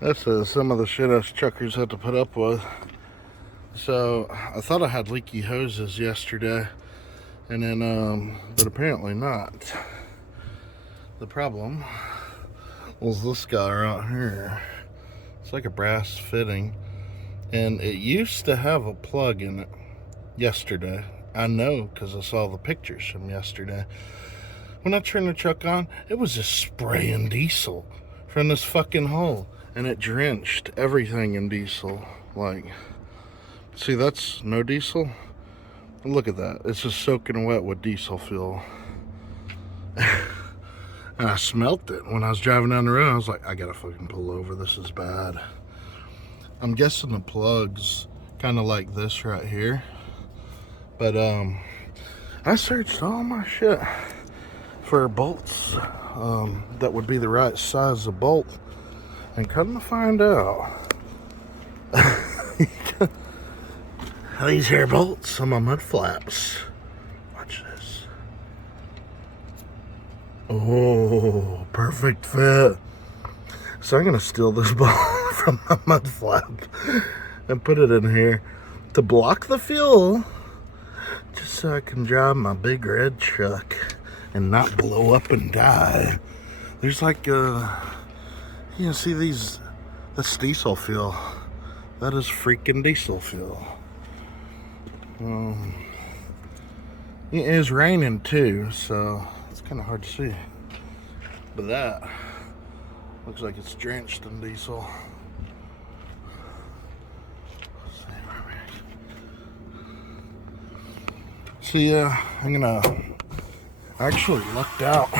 This is some of the shit us truckers had to put up with. So I thought I had leaky hoses yesterday, and then but apparently not. The problem was this guy right here. It's like a brass fitting, and it used to have a plug in it yesterday. I know because I saw the pictures from yesterday. When I turned the truck on, it was just spraying diesel from this fucking hole, and it drenched everything in diesel. Like, see, that's no diesel. Look at that. It's just soaking wet with diesel fuel. And I smelt it when I was driving down the road. I was like, I gotta fucking pull over. This is bad. I'm guessing the plug's kind of like this right here. But I searched all my shit for bolts that would be the right size of bolt, and come to find out, these here bolts on my mud flaps. Watch this. Oh, perfect fit. So I'm gonna steal this bolt from my mud flap and put it in here to block the fuel, just so I can drive my big red truck and not blow up and die. There's like see these, that's diesel fuel. That is freaking diesel fuel. It is raining too, so it's kind of hard to see. But that looks like it's drenched in diesel. See, I'm gonna actually lucked out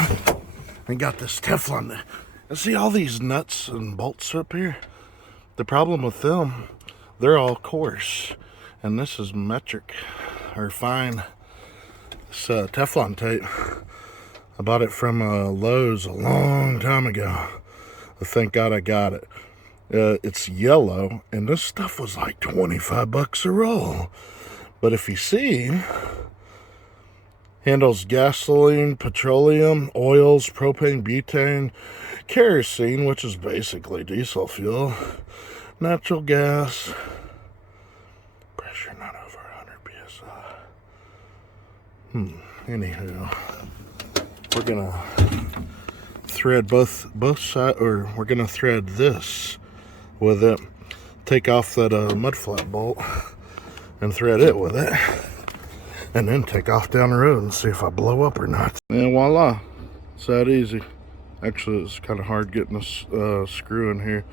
and got this Teflon. And see all these nuts and bolts up here? The problem with them, they're all coarse, and this is metric or fine. This Teflon tape, I bought it from Lowe's a long time ago. Thank God I got it. It's yellow, and this stuff was like 25 bucks a roll. But if you see, handles gasoline, petroleum, oils, propane, butane, kerosene, which is basically diesel fuel, natural gas, pressure not over 100 psi. Anywho, we're gonna thread both sides, or we're gonna thread this with it. Take off that mud flat bolt and thread it with it, and then take off down the road and see if I blow up or not. And voila, it's that easy. Actually, it's kind of hard getting this screw in here,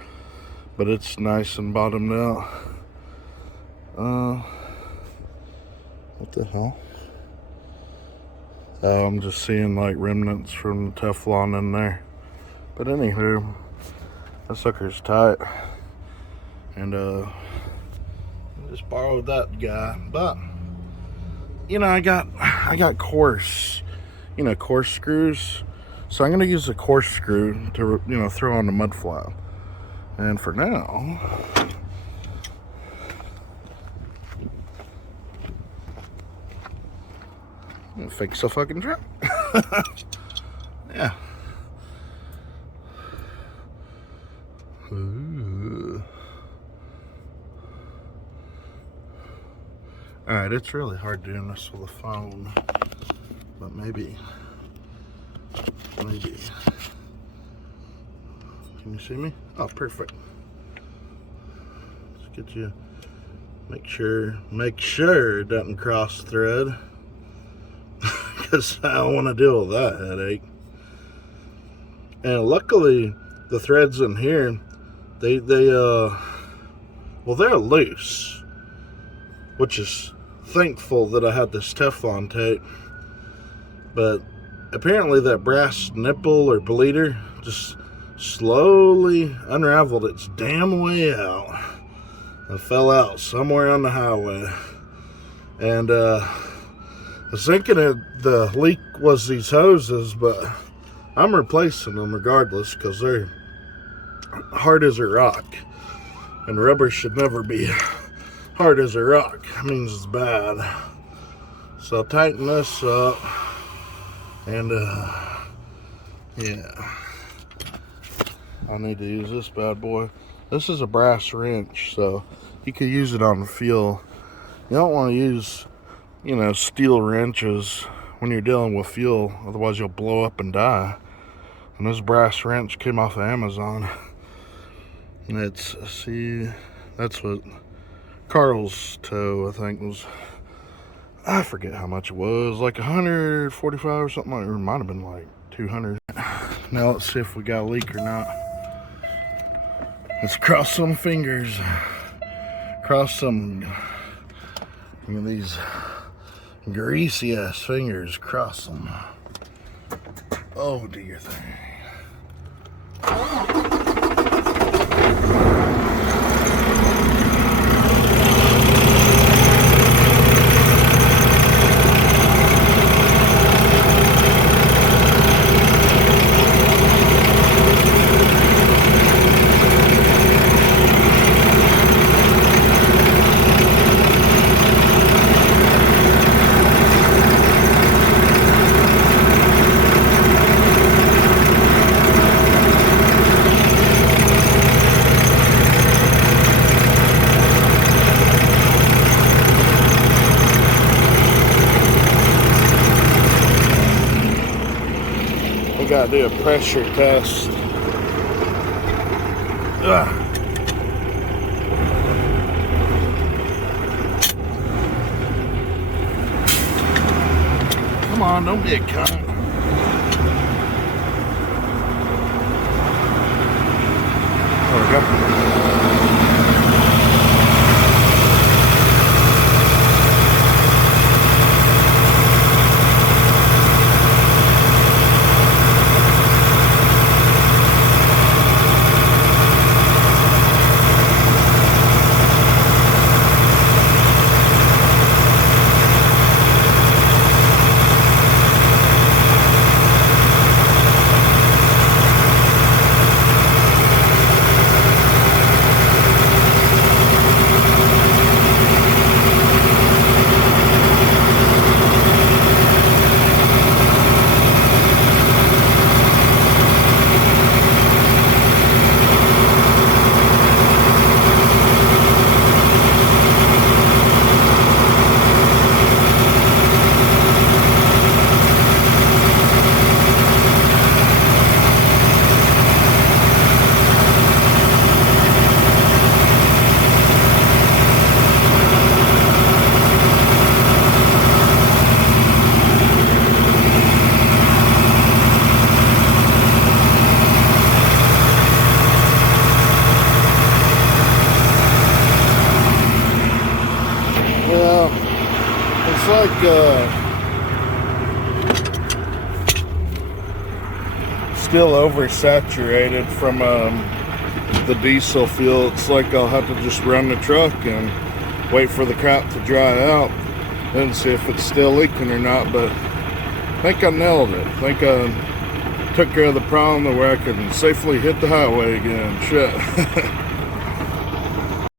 but it's nice and bottomed out. What the hell? I'm just seeing like remnants from the Teflon in there. But anywho, that sucker's tight, and I just borrowed that guy. But you know, I got coarse, coarse screws. So I'm gonna use a coarse screw to, throw on the mud flap. And for now, I'm gonna fix a fucking truck. Yeah. Ooh. Alright, it's really hard doing this with a phone, but maybe. Can you see me? Oh, perfect. Let's get you, make sure it doesn't cross thread, because I don't want to deal with that headache. And luckily, the threads in here, they're loose, which is thankful that I had this Teflon tape. But apparently that brass nipple or bleeder just slowly unraveled its damn way out and fell out somewhere on the highway. And I was thinking the leak was these hoses, but I'm replacing them regardless because they're hard as a rock, and rubber should never be hard as a rock. It means it's bad. So I'll tighten this up, and yeah, I need to use this bad boy This is a brass wrench, so you could use it on the fuel. You don't want to use, steel wrenches when you're dealing with fuel, otherwise you'll blow up and die. And this brass wrench came off of Amazon. And that's what Carl's tow, I think, was. I forget how much it was, like 145 or something, or it might have been like 200. Now let's see if we got a leak or not. Let's cross some fingers. Cross some, these greasy ass fingers, cross them. Oh, do your thing. Gotta do a pressure test. Ugh. Come on, don't be a cunt. There we go. It's like still oversaturated from the diesel fuel. It's like I'll have to just run the truck and wait for the crap to dry out and see if it's still leaking or not. But I think I nailed it. I think I took care of the problem to where I can safely hit the highway again. Shit.